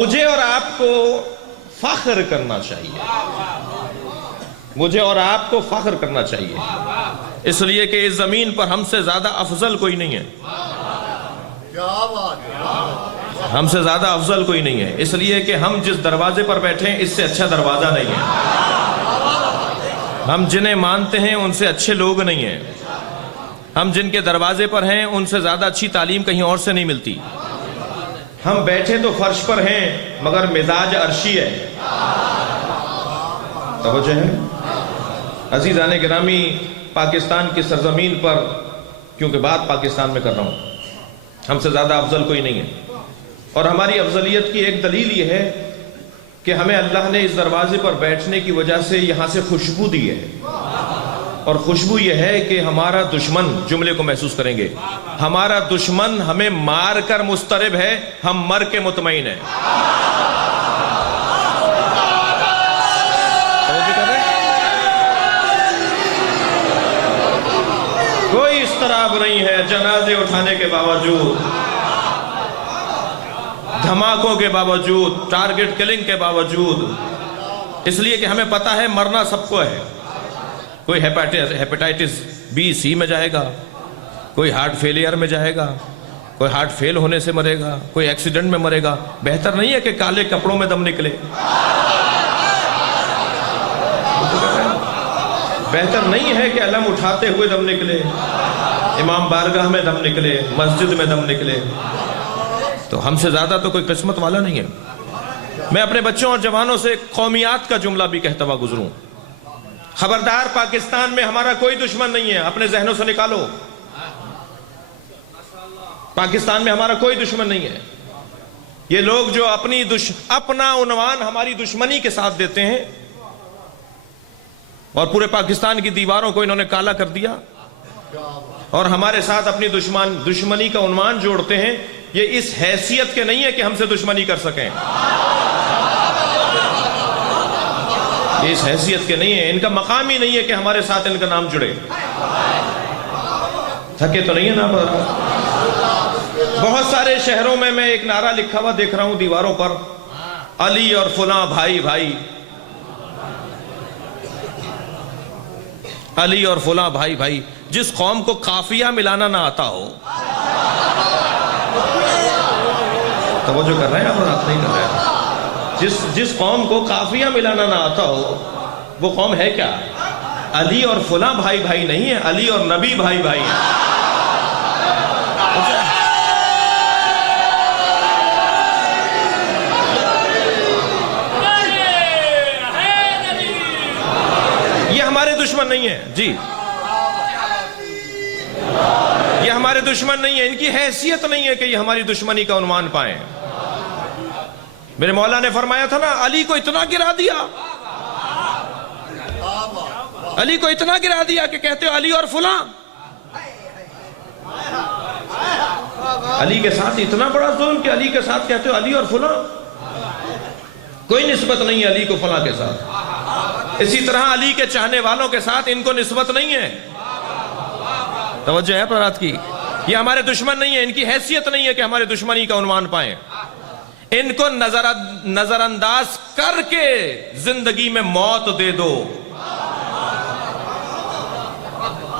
مجھے اور آپ کو فخر کرنا چاہیے، مجھے اور آپ کو فخر کرنا چاہیے، اس لیے کہ اس زمین پر ہم سے زیادہ افضل کوئی نہیں ہے، ہم سے زیادہ افضل کوئی نہیں ہے، اس لیے کہ ہم جس دروازے پر بیٹھے ہیں اس سے اچھا دروازہ نہیں ہے، ہم جنہیں مانتے ہیں ان سے اچھے لوگ نہیں ہیں، ہم جن کے دروازے پر ہیں ان سے زیادہ اچھی تعلیم کہیں اور سے نہیں ملتی، ہم بیٹھے تو فرش پر ہیں مگر مزاج عرشی ہے۔ توجہ ہے عزیزان گرامی، پاکستان کی سرزمین پر، کیونکہ بات پاکستان میں کر رہا ہوں، ہم سے زیادہ افضل کوئی نہیں ہے، اور ہماری افضلیت کی ایک دلیل یہ ہے کہ ہمیں اللہ نے اس دروازے پر بیٹھنے کی وجہ سے یہاں سے خوشبو دی ہے، اور خوشبو یہ ہے کہ ہمارا دشمن، جملے کو محسوس کریں گے، ہمارا دشمن ہمیں مار کر مضطرب ہے، ہم مر کے مطمئن ہیں۔ کوئی اضطراب نہیں ہے جنازے اٹھانے کے باوجود، دھماکوں کے باوجود، ٹارگٹ کلنگ کے باوجود، اس لیے کہ ہمیں پتا ہے مرنا سب کو ہے، کوئی ہیپیٹائٹس بی سی میں جائے گا، کوئی ہارٹ فیلئر میں جائے گا، کوئی ہارٹ فیل ہونے سے مرے گا، کوئی ایکسیڈنٹ میں مرے گا۔ بہتر نہیں ہے کہ کالے کپڑوں میں دم نکلے، بہتر نہیں ہے کہ علم اٹھاتے ہوئے دم نکلے، امام بارگاہ میں دم نکلے، مسجد میں دم نکلے۔ تو ہم سے زیادہ تو کوئی قسمت والا نہیں ہے۔ میں اپنے بچوں اور جوانوں سے قومیات کا جملہ بھی کہتا ہوا گزروں، خبردار پاکستان میں ہمارا کوئی دشمن نہیں ہے، اپنے ذہنوں سے نکالو، پاکستان میں ہمارا کوئی دشمن نہیں ہے۔ یہ لوگ جو اپنا عنوان ہماری دشمنی کے ساتھ دیتے ہیں اور پورے پاکستان کی دیواروں کو انہوں نے کالا کر دیا اور ہمارے ساتھ اپنی دشمنی کا عنوان جوڑتے ہیں، یہ اس حیثیت کے نہیں ہے کہ ہم سے دشمنی کر سکیں، یہ اس حیثیت کے نہیں ہے، ان کا مقام ہی نہیں ہے کہ ہمارے ساتھ ان کا نام جڑے۔ تھکے تو نہیں ہے نا؟ بہت سارے شہروں میں ایک نعرہ لکھا ہوا دیکھ رہا ہوں دیواروں پر، علی اور فلاں بھائی بھائی، علی اور فلاں بھائی بھائی۔ جس قوم کو قافیہ ملانا نہ آتا ہو، توجہ کر رہے ہیں آپ؟ رات نہیں کر رہے ہیں۔ جس قوم کو قافیہ ملانا نہ آتا ہو وہ قوم ہے کیا؟ علی اور فلاں بھائی بھائی نہیں ہے، علی اور نبی بھائی بھائی ہیں۔ یہ ہمارے دشمن نہیں ہے جی، یہ ہمارے دشمن نہیں ہے، ان کی حیثیت نہیں ہے کہ یہ ہماری دشمنی کا عنوان پائیں۔ میرے مولا نے فرمایا تھا نا، علی کو اتنا گرا دیا، علی کو اتنا گرا دیا کہ کہتے ہو علی اور فلاں، علی کے ساتھ اتنا بڑا ظلم کہ علی کے ساتھ کہتے ہو علی اور فلاں، کوئی نسبت نہیں ہے علی کو فلاں کے ساتھ۔ اسی طرح علی کے چاہنے والوں کے ساتھ ان کو نسبت نہیں ہے۔ توجہ ہے پرات کی؟ یہ ہمارے دشمن نہیں ہے، ان کی حیثیت نہیں ہے کہ ہمارے دشمنی کا عنوان پائیں۔ ان کو نظر انداز کر کے زندگی میں موت دے دو،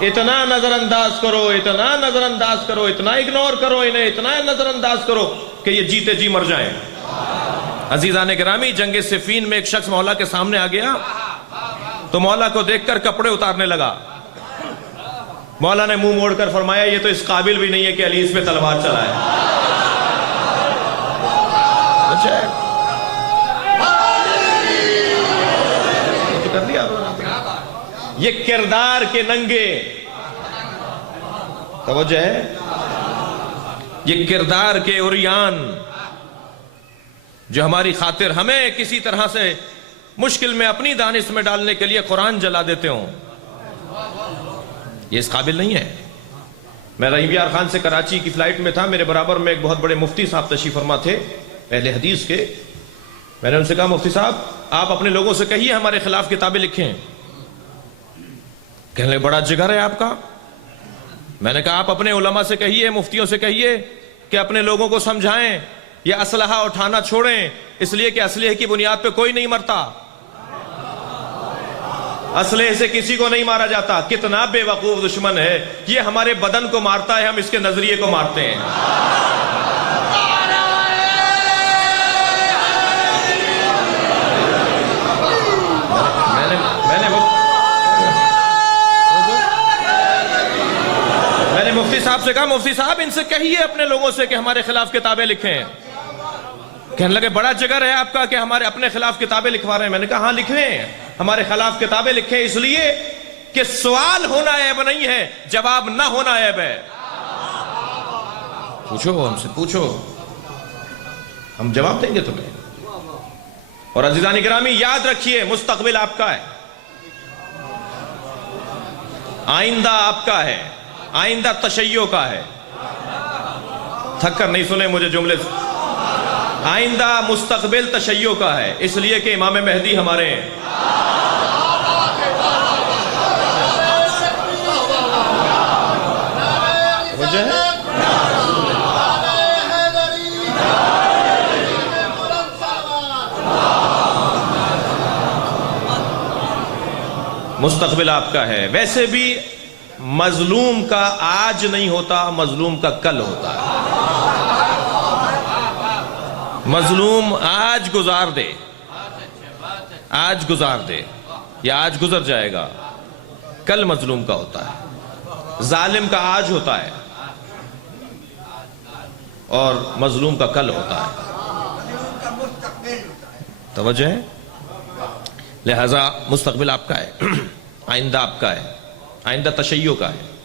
اتنا نظر انداز کرو، اتنا نظر انداز کرو، اتنا اگنور کرو انہیں، اتنا نظر انداز کرو کہ یہ جیتے جی مر جائیں۔ عزیزان گرامی، جنگ صفین میں ایک شخص مولا کے سامنے آ گیا تو مولا کو دیکھ کر کپڑے اتارنے لگا۔ مولا نے منہ موڑ کر فرمایا، یہ تو اس قابل بھی نہیں ہے کہ علی اس پہ تلوار چلائے۔ یہ کردار کے ننگے، توجہ ہے، یہ کردار کے عریان جو ہماری خاطر ہمیں کسی طرح سے مشکل میں اپنی دانش میں ڈالنے کے لیے قرآن جلا دیتے ہوں، یہ اس قابل نہیں ہے۔ میں رحیم یار خان سے کراچی کی فلائٹ میں تھا، میرے برابر میں ایک بہت بڑے مفتی صاحب تشریف فرما تھے، اہل حدیث کے۔ میں نے ان سے کہا، مفتی صاحب آپ اپنے لوگوں سے کہیے ہمارے خلاف کتابیں لکھیں۔ کہنے لگے بڑا جگر ہے آپ کا۔ میں نے کہا آپ اپنے علماء سے کہیے، مفتیوں سے کہیے کہ اپنے لوگوں کو سمجھائیں یہ اسلحہ اٹھانا چھوڑیں، اس لیے کہ اسلحے کی بنیاد پہ کوئی نہیں مرتا، اسلحے سے کسی کو نہیں مارا جاتا۔ کتنا بے وقوف دشمن ہے، یہ ہمارے بدن کو مارتا ہے، ہم اس کے نظریے کو مارتے ہیں۔ میں نے مفتی صاحب سے کہا، مفتی صاحب ان سے کہیے اپنے لوگوں سے کہ ہمارے خلاف کتابیں لکھیں۔ کہنے لگے بڑا جگر ہے آپ کا کہ ہمارے اپنے خلاف کتابیں لکھوا رہے ہیں۔ میں نے کہا ہاں لکھیں، ہمارے خلاف کتابیں لکھیں، اس لیے کہ سوال ہونا عیب نہیں ہے، جواب نہ ہونا عیب ہے۔ پوچھو ہم سے، پوچھو، ہم جواب دیں گے تمہیں۔ اور عزیزان گرامی یاد رکھیے، مستقبل آپ کا ہے، آئندہ آپ کا ہے، آئندہ تشیع کا ہے۔ تھک کر نہیں سنے مجھے جملے، آئندہ مستقبل تشیع کا ہے، اس لیے کہ امام مہدی ہمارے ہیں۔ مستقبل آپ کا ہے۔ ویسے بھی مظلوم کا آج نہیں ہوتا، مظلوم کا کل ہوتا ہے۔ مظلوم آج گزار دے، آج گزار دے، یا آج گزر جائے گا، کل مظلوم کا ہوتا ہے۔ ظالم کا آج ہوتا ہے اور مظلوم کا کل ہوتا ہے۔ توجہ ہے؟ لہذا مستقبل آپ کا ہے، آئندہ آپ کا ہے، آئندہ تشیع کا ہے۔